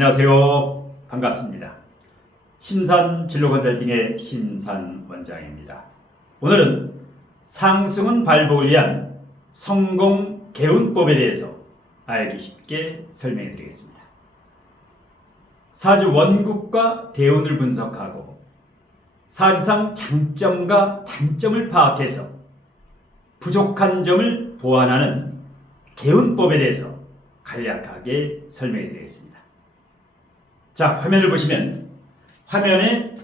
안녕하세요. 반갑습니다. 신산진로건설팅의 신산원장입니다. 오늘은 상승은 발복을 위한 성공 개운법에 대해서 알기 쉽게 설명해 드리겠습니다. 사주 원국과 대운을 분석하고 사주상 장점과 단점을 파악해서 부족한 점을 보완하는 개운법에 대해서 간략하게 설명해 드리겠습니다. 자, 화면을 보시면 화면에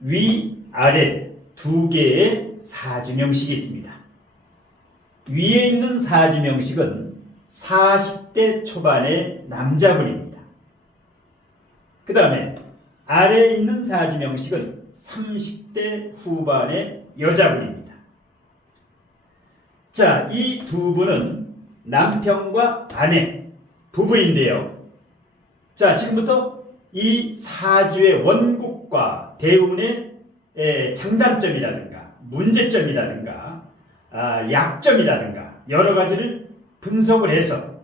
위아래 두 개의 사주명식이 있습니다. 위에 있는 사주명식은 40대 초반의 남자분입니다. 그 다음에 아래에 있는 사주명식은 30대 후반의 여자분입니다. 자, 이 두 분은 남편과 아내, 부부인데요. 자, 지금부터 이 사주의 원국과 대운의 장단점이라든가 문제점이라든가 약점이라든가 여러 가지를 분석을 해서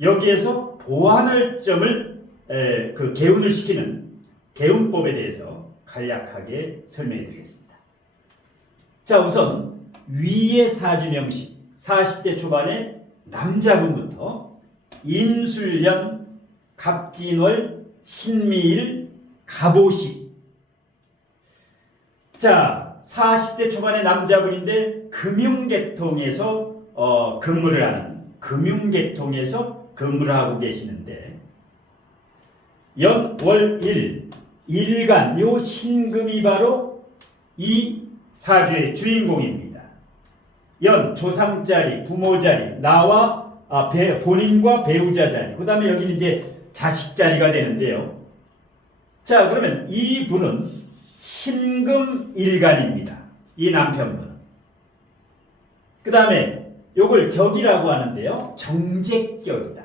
여기에서 보완할 점을 개운을 시키는 개운법에 대해서 간략하게 설명해 드리겠습니다. 자, 우선 위의 사주명식 40대 초반의 남자분부터 임술년 갑진월, 신미일, 갑오시. 자, 40대 초반의 남자분인데 금융계통에서 근무를 하는 금융계통에서 근무를 하고 계시는데 연, 월, 일, 일간 요 신금이 바로 이 사주의 주인공입니다. 연, 조상자리, 부모자리, 나와 본인과 배우자 자리, 그 다음에 여기는 이제 자식 자리가 되는데요. 자, 그러면 이 분은 신금일간입니다. 이 남편분은. 그 다음에 요걸 격이라고 하는데요. 정제격이다.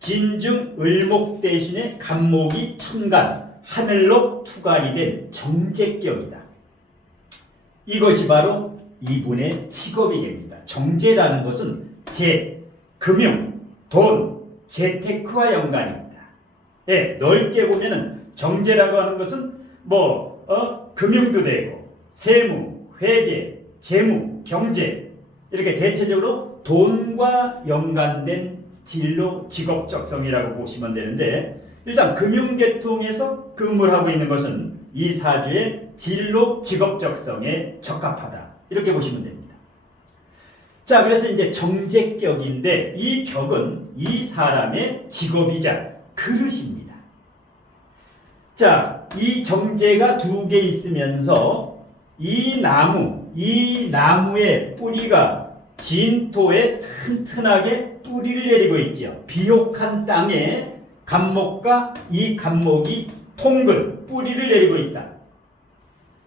진중 을목 대신에 간목이 천간, 하늘로 투간이 된 정제격이다. 이것이 바로 이분의 직업이 됩니다. 정제라는 것은 금융, 돈, 재테크와 연관입니다. 예, 넓게 보면은 정제라고 하는 것은 금융도 되고 세무, 회계, 재무, 경제 이렇게 대체적으로 돈과 연관된 진로 직업적성이라고 보시면 되는데 일단 금융계통에서 근무를 하고 있는 것은 이 사주의 진로 직업적성에 적합하다 이렇게 보시면 됩니다. 자, 그래서 이제 정제격인데 이 격은 이 사람의 직업이자 그릇입니다. 자, 이 정제가 두 개 있으면서 이 나무의 뿌리가 진토에 튼튼하게 뿌리를 내리고 있죠. 비옥한 땅에 간목과 이 간목이 통근 뿌리를 내리고 있다.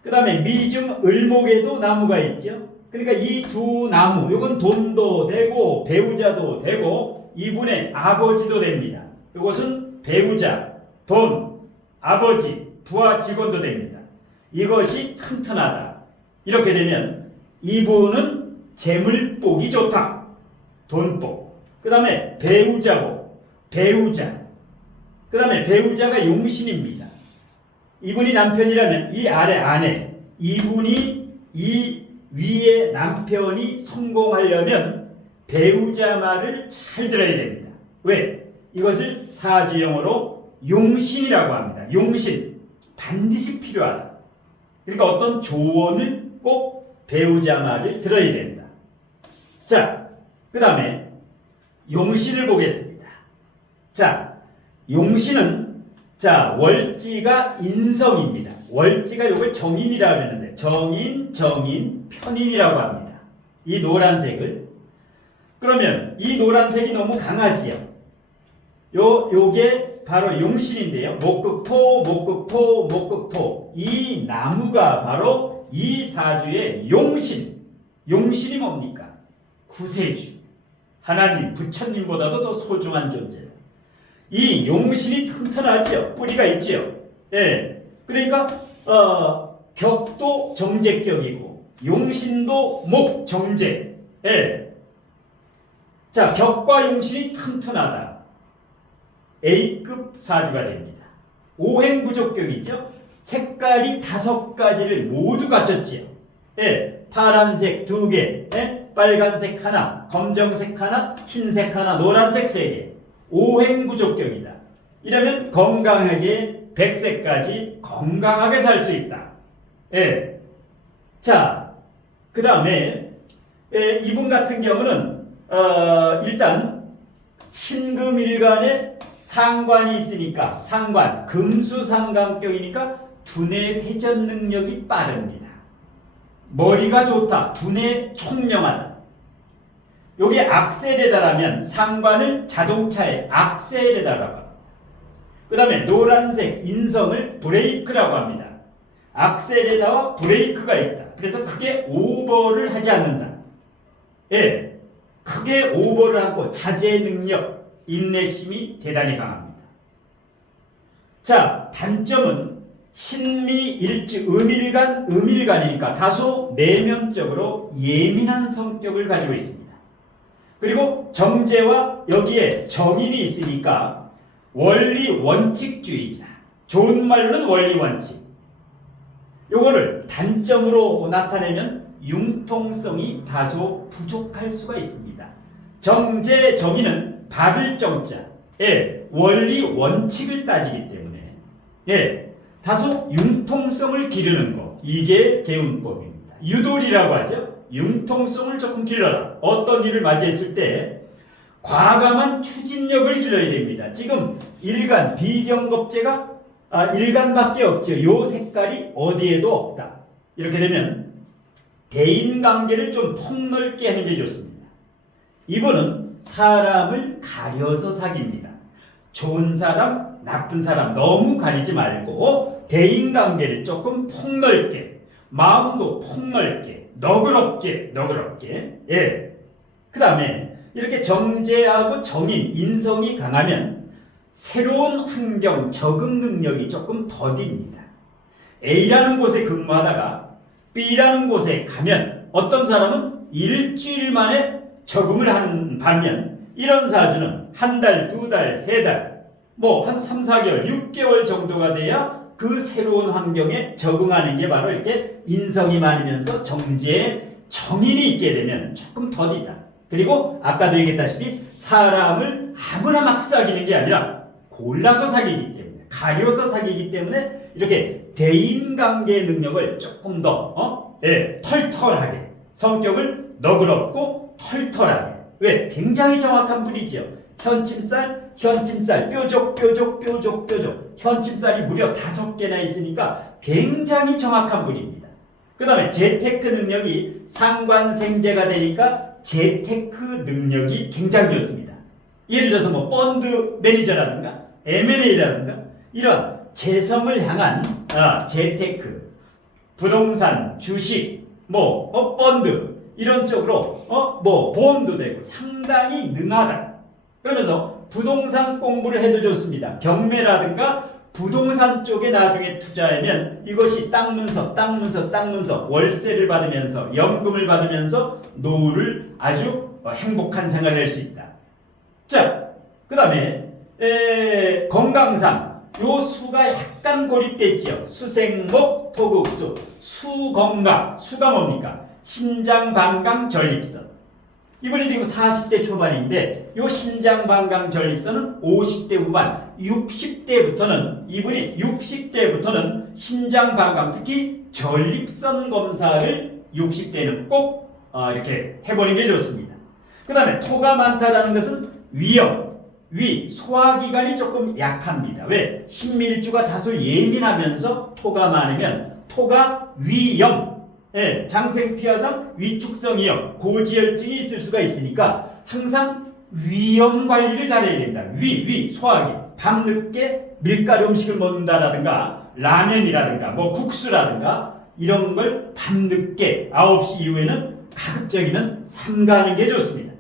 그 다음에 미중 을목에도 나무가 있죠. 그러니까 이 두 나무, 이건 돈도 되고 배우자도 되고 이분의 아버지도 됩니다. 이것은 배우자, 돈, 아버지, 부하 직원도 됩니다. 이것이 튼튼하다. 이렇게 되면 이분은 재물복이 좋다. 돈복. 그 다음에 배우자고, 배우자. 그 다음에 배우자가 용신입니다. 이분이 남편이라면 이 아래 아내, 이분이 이 위에 남편이 성공하려면 배우자 말을 잘 들어야 됩니다. 왜? 이것을 사주용어로 용신이라고 합니다. 용신. 반드시 필요하다. 그러니까 어떤 조언을 꼭 배우자 말을 들어야 된다. 자, 그 다음에 용신을 보겠습니다. 자, 용신은 월지가 인성입니다. 월지가 이걸 정인이라고 하는데 정인, 편인이라고 합니다. 이 노란색을. 그러면 이 노란색이 너무 강하지요. 요게 바로 용신인데요. 목극토. 이 나무가 바로 이 사주의 용신. 용신이 뭡니까? 구세주. 하나님, 부처님보다도 더 소중한 존재. 이 용신이 튼튼하지요. 뿌리가 있지요. 예. 그러니까 격도 정제격이고 용신도 목 정제. 예. 자, 격과 용신이 튼튼하다. A급 사주가 됩니다. 오행부족격이죠. 색깔이 5가지를 모두 갖췄지요. 예, 파란색 2개, 예, 빨간색 하나, 검정색 하나, 흰색 하나, 노란색 3개. 오행부족격이다. 이러면 건강하게 100세까지 건강하게 살 수 있다. 예. 자, 그 다음에 이분 같은 경우는 일단 신금일간에 상관이 있으니까 상관, 금수상관격이니까 두뇌 회전 능력이 빠릅니다. 머리가 좋다, 두뇌 총명하다. 요게 악셀에 달하면 상관을 자동차의 악셀에다가 합니다. 그 다음에 노란색 인성을 브레이크라고 합니다. 악셀에다가 브레이크가 있다. 그래서 크게 오버를 하지 않는다. 예, 크게 오버를 하고 자제 능력, 인내심이 대단히 강합니다. 자, 단점은 신미일주, 음일간이니까 다소 내면적으로 예민한 성격을 가지고 있습니다. 그리고 정제와 여기에 정인이 있으니까 원리 원칙주의자. 좋은 말로는 원리 원칙. 요거를 단점으로 나타내면 융통성이 다소 부족할 수가 있습니다. 정제, 정의는 바를 정자에 원리 원칙을 따지기 때문에 예, 다소 융통성을 기르는 것, 이게 개운법입니다. 유도리라고 하죠. 융통성을 조금 길러라. 어떤 일을 맞이했을 때 과감한 추진력을 길러야 됩니다. 지금 일간, 비경겁제가 일간밖에 없죠. 요 색깔이 어디에도 없다. 이렇게 되면 대인관계를 좀 폭넓게 하는 게 좋습니다. 이분은 사람을 가려서 사깁니다. 좋은 사람, 나쁜 사람 너무 가리지 말고 대인관계를 조금 폭넓게, 마음도 폭넓게, 너그럽게 예. 그 다음에 이렇게 정제하고 정인, 인성이 강하면 새로운 환경 적응 능력이 조금 더딥니다. A라는 곳에 근무하다가 B라는 곳에 가면 어떤 사람은 일주일 만에 적응을 하는 반면 이런 사주는 한 달, 2달, 3달, 뭐 한 3, 4개월, 6개월 정도가 돼야 그 새로운 환경에 적응하는 게 바로 이렇게 인성이 많으면서 정제에 정인이 있게 되면 조금 더디다. 그리고 아까도 얘기했다시피 사람을 아무나 막 사귀는 게 아니라 골라서 사귀기 때문에, 가려서 사귀기 때문에 이렇게 대인관계 능력을 조금 더 털털하게, 성격을 너그럽고 털털하게. 왜? 굉장히 정확한 분이죠. 현침살, 뾰족. 현침살이 무려 5개나 있으니까 굉장히 정확한 분입니다. 그 다음에 재테크 능력이 상관생재가 되니까 재테크 능력이 굉장히 좋습니다. 예를 들어서 뭐 펀드 매니저라든가 M&A라든가 이런 재성을 향한 재테크, 부동산, 주식, 펀드 이런 쪽으로 뭐 보험도 되고 상당히 능하다. 그러면서 부동산 공부를 해도 좋습니다. 경매라든가 부동산 쪽에 나중에 투자하면 이것이 땅문서 월세를 받으면서 연금을 받으면서 노후를 아주 행복한 생활을 할 수 있다. 자, 그 다음에 건강상 요 수가 약간 고립됐죠. 수생목, 토국수, 수건강, 수가 뭡니까? 신장, 방광, 전립선. 이분이 지금 40대 초반인데 요 신장, 방광, 전립선은 50대 후반, 60대부터는 이분이 60대부터는 신장, 방광, 특히 전립선 검사를 60대는 꼭 이렇게 해보는 게 좋습니다. 그 다음에 토가 많다라는 것은 위염, 소화기관이 조금 약합니다. 왜? 신밀주가 다소 예민하면서 토가 많으면 토가 위염, 장생피하상, 위축성이염, 고지혈증이 있을 수가 있으니까 항상 위염 관리를 잘해야 된다. 소화기. 밤늦게 밀가루 음식을 먹는다라든가 라면이라든가 뭐 국수라든가 이런 걸 밤늦게 9시 이후에는 가급적이면 삼가하는 게 좋습니다.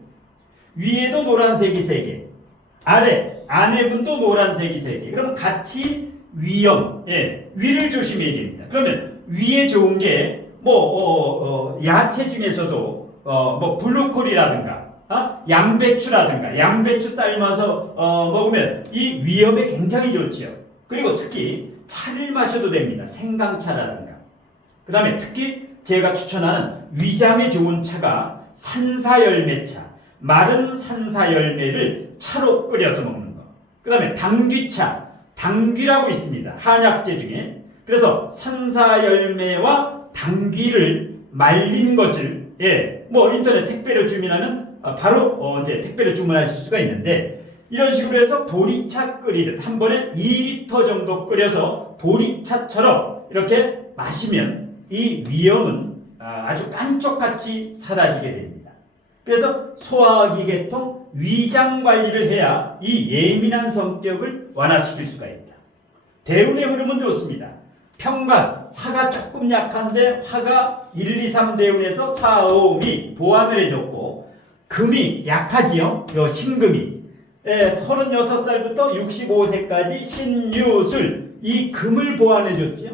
위에도 노란색이 3개, 아내분도 노란색이 3개. 그럼 같이 위염, 위를 조심해야 됩니다. 그러면 위에 좋은 게 야채 중에서도 브로콜리라든가 양배추라든가 양배추 삶아서 먹으면 이 위염에 굉장히 좋지요. 그리고 특히 차를 마셔도 됩니다. 생강차라든가. 그 다음에 특히 제가 추천하는 위장에 좋은 차가 산사열매차, 마른 산사열매를 차로 끓여서 먹는 거. 그 다음에 당귀차, 당귀라고 있습니다. 한약재 중에. 그래서 산사열매와 당귀를 말린 것을 뭐 인터넷 택배로 주문하면 바로 이제 택배로 주문하실 수가 있는데, 이런 식으로 해서 보리차 끓이듯 한 번에 2리터 정도 끓여서 보리차처럼 이렇게 마시면 이 위염은 아주 깐족같이 사라지게 됩니다. 그래서 소화기 계통, 위장 관리를 해야 이 예민한 성격을 완화시킬 수가 있다. 대운의 흐름은 좋습니다. 평관, 화가 조금 약한데 화가 1, 2, 3 대운에서 4, 5, 미 보완을 해줬고, 금이 약하지요. 요 신금이 36살부터 65세까지 신유술, 이 금을 보완해줬지요.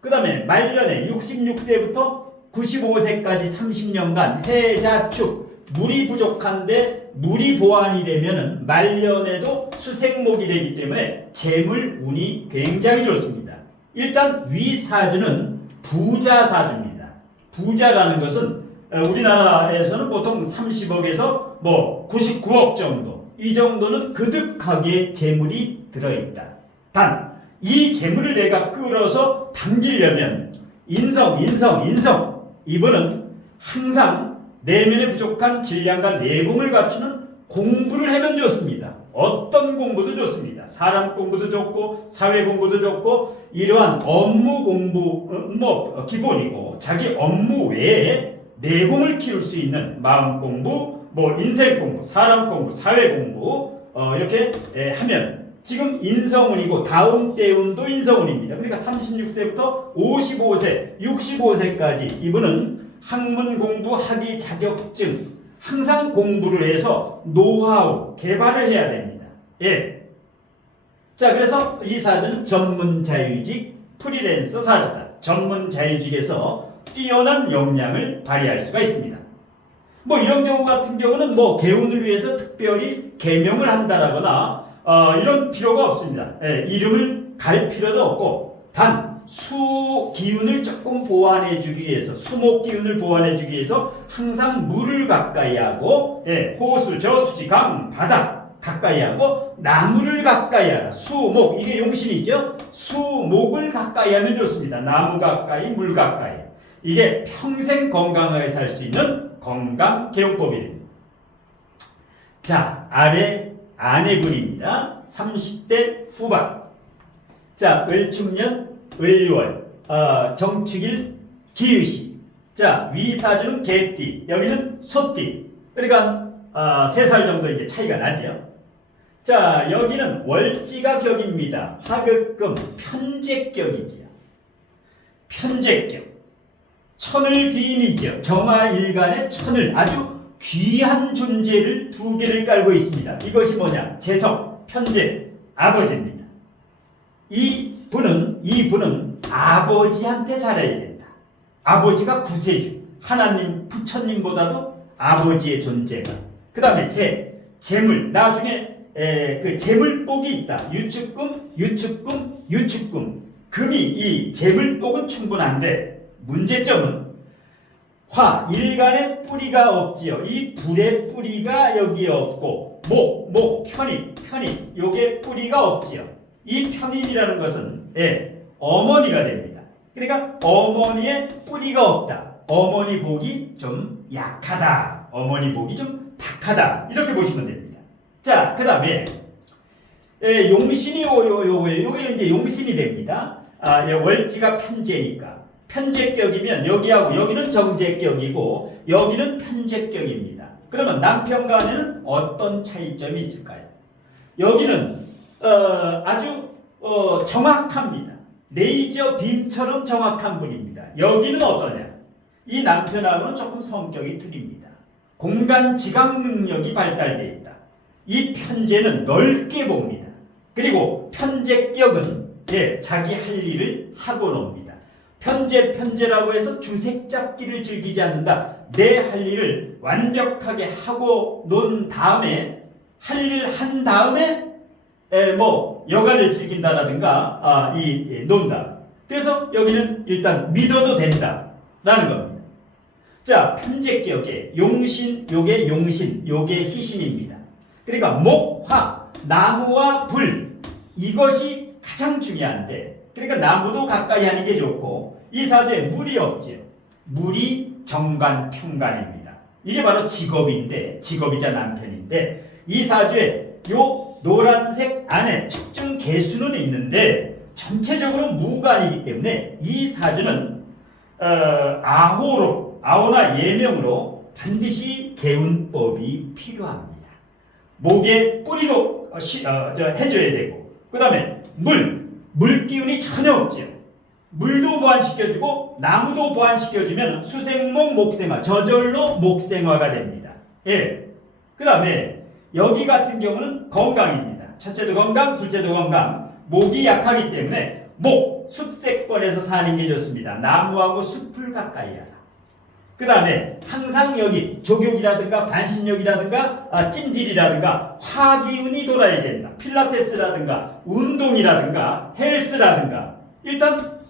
그 다음에 말년에 66세부터 95세까지 30년간 해자축, 물이 부족한데 물이 보완이 되면은 말년에도 수생목이 되기 때문에 재물 운이 굉장히 좋습니다. 일단 위사주는 부자사주입니다. 부자라는 것은 우리나라에서는 보통 30억에서 뭐 99억 정도, 이 정도는 그득하게 재물이 들어있다. 단 이 재물을 내가 끌어서 당기려면 인성, 이분은 항상 내면에 부족한 질량과 내공을 갖추는 공부를 하면 좋습니다. 어떤 공부도 좋습니다. 사람 공부도 좋고 사회 공부도 좋고, 이러한 업무 공부 뭐 기본이고, 자기 업무 외에 내공을 키울 수 있는 마음 공부, 뭐 인생 공부, 사람 공부, 사회 공부 이렇게 하면, 지금 인성운이고 다음 대운도 인성운입니다. 그러니까 36세부터 55세, 65세까지 이분은 학문 공부, 학위 자격증, 항상 공부를 해서 노하우 개발을 해야 됩니다. 자, 그래서 이 사주는 전문 자유직 프리랜서 사주다. 전문 자유직에서 뛰어난 역량을 발휘할 수가 있습니다. 뭐 이런 경우 같은 경우는 뭐 개운을 위해서 특별히 개명을 한다라거나 이런 필요가 없습니다. 이름을 갈 필요도 없고, 단 수 기운을 조금 보완해 주기 위해서, 수목 기운을 보완해 주기 위해서 항상 물을 가까이 하고, 호수, 저수지, 강, 바다 가까이 하고, 나무를 가까이 하라. 수목, 이게 용신이죠. 수목을 가까이 하면 좋습니다. 나무 가까이, 물 가까이. 이게 평생 건강하게 살 수 있는 건강 개요법입니다. 자, 아래 아내분입니다. 30대 후반. 자, 을축년, 을월, 정축일, 기유시. 자, 위사주는 개띠, 여기는 소띠. 그러니까 3살 정도 이제 차이가 나죠. 자, 여기는 월지가 격입니다. 화극금, 편제격이죠. 편제격. 천을 귀인이죠. 정화일간의 천을, 아주 귀한 존재를 2개를 깔고 있습니다. 이것이 뭐냐? 재석, 편제, 아버지입니다. 이 분은 아버지한테 잘해야 된다. 아버지가 구세주, 하나님, 부처님보다도 아버지의 존재가. 그 다음에 재물, 나중에 그 재물복이 있다. 유축금. 금이 이 재물복은 충분한데, 문제점은 일간에 뿌리가 없지요. 이 불의 뿌리가 여기에 없고, 편인, 요게 뿌리가 없지요. 이 편인이라는 것은 어머니가 됩니다. 그러니까 어머니의 뿌리가 없다. 어머니 복이 좀 약하다. 어머니 복이 좀 박하다. 이렇게 보시면 됩니다. 자, 그 다음에 용신이 요게 이제 용신이 됩니다. 월지가 편제니까. 편제격이면 여기하고 여기는 정제격이고 여기는 편제격입니다. 그러면 남편간에는 어떤 차이점이 있을까요? 여기는 아주 정확합니다. 레이저 빔처럼 정확한 분입니다. 여기는 어떠냐? 이 남편하고는 조금 성격이 틀립니다. 공간 지각 능력이 발달되어 있다. 이 편제는 넓게 봅니다. 그리고 편제격은 자기 할 일을 하고 놉니다. 편제라고 해서 주색 잡기를 즐기지 않는다. 내 할 일을 완벽하게 하고 논 다음에 할 일 한 다음에 뭐 여가를 즐긴다라든가 논다. 그래서 여기는 일단 믿어도 된다라는 겁니다. 자, 편제격의 용신, 요게 용신, 요게 희신입니다. 그러니까 목, 화, 나무와 불 이것이 가장 중요한데, 그러니까 나무도 가까이 하는 게 좋고 이 사주에 물이 없죠. 물이 정관, 평관입니다. 이게 바로 직업인데, 직업이자 남편인데, 이 사주에 요 노란색 안에 축중 개수는 있는데 전체적으로 무관이기 때문에 이 사주는 아호나 예명으로 반드시 개운법이 필요합니다. 목에 뿌리도 해줘야 되고, 그 다음에 물 기운이 전혀 없죠. 물도 보완시켜주고 나무도 보완시켜주면 수생목 목생화, 저절로 목생화가 됩니다. 예. 그 다음에 여기 같은 경우는 건강입니다. 첫째도 건강, 둘째도 건강. 목이 약하기 때문에 숲세권에서 사는 게 좋습니다. 나무하고 숲을 가까이 하라. 그 다음에 항상 여기 조격이라든가 반신욕이라든가 찜질이라든가 화기운이 돌아야 된다. 필라테스라든가 운동이라든가 헬스라든가 일단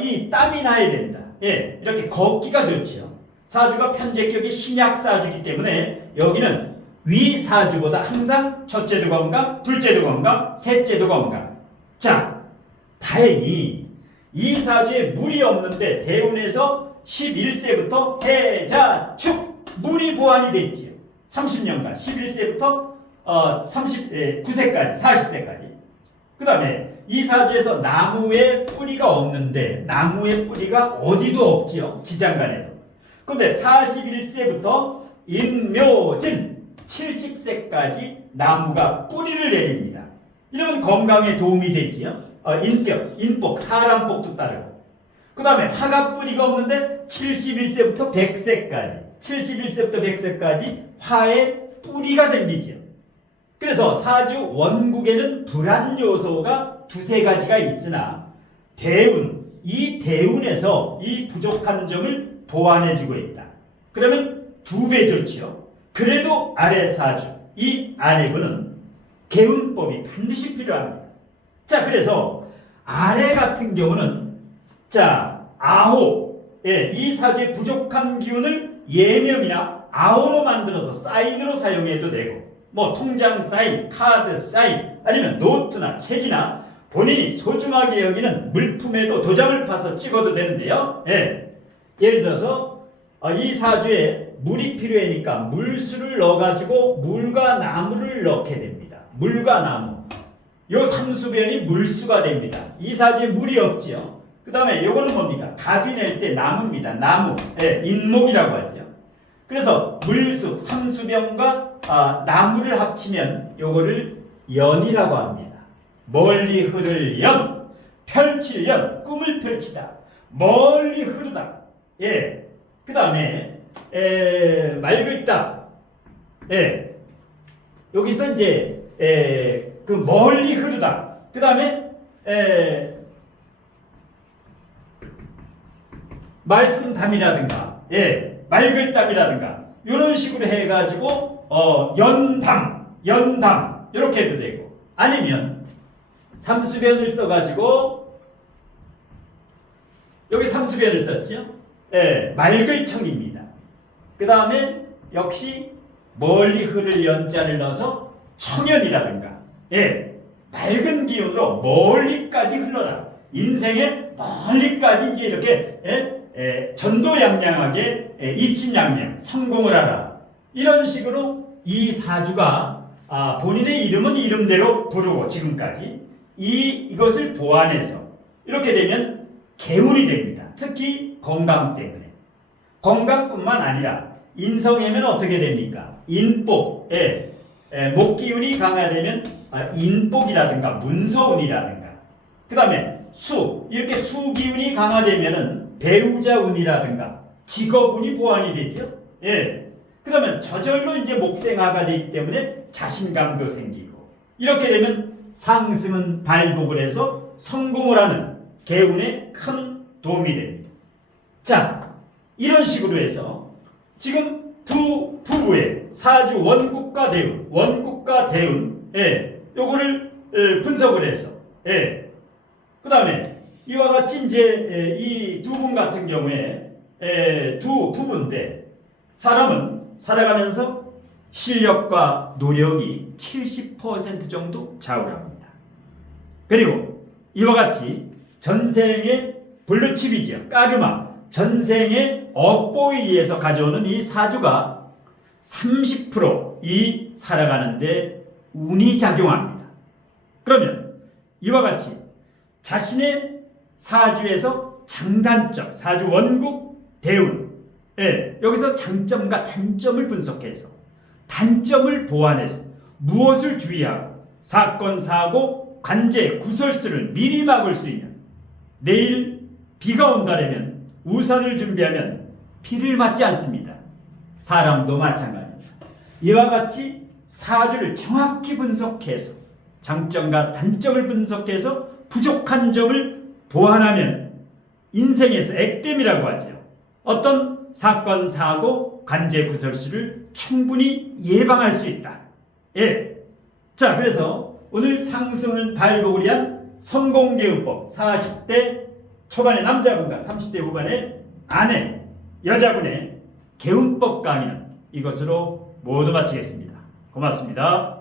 이 땀이 나야 된다. 예, 이렇게 걷기가 좋지요. 사주가 편제격이 신약 사주이기 때문에 여기는 위 사주보다 항상 첫째도 건강, 둘째도 건강, 셋째도 건강. 자, 다행히 이 사주에 물이 없는데 대운에서 11세부터 해자축 물이 보완이 돼 있지요. 30년간 11세부터 39세까지 40세까지. 그 다음에 이 사주에서 나무에 뿌리가 없는데 나무의 뿌리가 어디도 없지요. 지장간에도. 그런데 41세부터 인묘진 70세까지 나무가 뿌리를 내립니다. 이러면 건강에 도움이 되지요. 인복, 사람복도 따르고. 그 다음에 화가 뿌리가 없는데 71세부터 100세까지 화에 뿌리가 생기죠. 그래서 사주 원국에는 불안 요소가 두세 가지가 있으나 이 대운에서 이 부족한 점을 보완해주고 있다. 그러면 2배 좋지요. 그래도 아래 사주, 이 아래분은 개운법이 반드시 필요합니다. 자, 그래서 아래 같은 경우는 아호, 이 사주의 부족한 기운을 예명이나 아호로 만들어서 사인으로 사용해도 되고, 뭐 통장 사인, 카드 사인, 아니면 노트나 책이나 본인이 소중하게 여기는 물품에도 도장을 파서 찍어도 되는데요. 예를 들어서 이 사주에 물이 필요하니까 물수를 넣어가지고 물과 나무를 넣게 됩니다. 물과 나무. 요 삼수변이 물수가 됩니다. 이 사주에 물이 없지요. 그 다음에 요거는 뭡니까? 갑이 낼 때 나무입니다. 나무. 인목이라고 하죠. 그래서 물수, 삼수변과 나무를 합치면 요거를 연이라고 합니다. 멀리 흐를 연, 펼칠 연, 꿈을 펼치다. 멀리 흐르다. 그 다음에 맑을다. 여기서 이제 그 멀리 흐르다. 그 다음에 말씀담이라든가 맑을 땀이라든가 이런 식으로 해가지고 연담 이렇게 해도 되고, 아니면 삼수변을 써가지고 여기 삼수변을 썼죠. 맑을 청입니다. 그 다음에 역시 멀리 흐를 연자를 넣어서 청연이라든가 맑은 기운으로 멀리까지 흘러라. 인생의 멀리까지 이제 이렇게 전도양양하게 입신양양 성공을 하라. 이런 식으로 이 사주가 본인의 이름은 이름대로 부르고 지금까지 이것을 보완해서 이렇게 되면 개운이 됩니다. 특히 건강 때문에. 건강뿐만 아니라 인성에면 어떻게 됩니까? 인복, 목기운이 강화되면 인복이라든가 문서운이라든가, 그 다음에 이렇게 수기운이 강화되면은 배우자운이라든가 직업운이 보완이 되죠. 그러면 저절로 이제 목생화가 되기 때문에 자신감도 생기고, 이렇게 되면 상승은 발복을 해서 성공을 하는 개운에 큰 도움이 됩니다. 자, 이런 식으로 해서 지금 두 부부의 사주 원국과 대운, 요거를 분석을 해서, 그 다음에 이와 같이 이제 이 두 분 같은 경우에 두 부부인데 사람은 살아가면서 실력과 노력이 70% 정도 좌우합니다. 그리고 이와 같이 전생의 블루칩이죠. 까르마, 전생의 업보에 의해서 가져오는 이 사주가 30% 살아가는데 운이 작용합니다. 그러면 이와 같이 자신의 사주에서 장단점, 사주 원국, 대운, 여기서 장점과 단점을 분석해서 단점을 보완해서 무엇을 주의하고 사건, 사고, 관제, 구설수를 미리 막을 수 있는, 내일 비가 온다면 우산을 준비하면 비를 맞지 않습니다. 사람도 마찬가지입니다. 이와 같이 사주를 정확히 분석해서 장점과 단점을 분석해서 부족한 점을 보완하면 인생에서 액땜이라고 하죠. 어떤 사건, 사고, 관제, 구설수를 충분히 예방할 수 있다. 자, 그래서 오늘 상승을 발복을 위한 성공개운법, 40대 초반의 남자분과 30대 후반의 아내, 여자분의 개운법 강의는 이것으로 모두 마치겠습니다. 고맙습니다.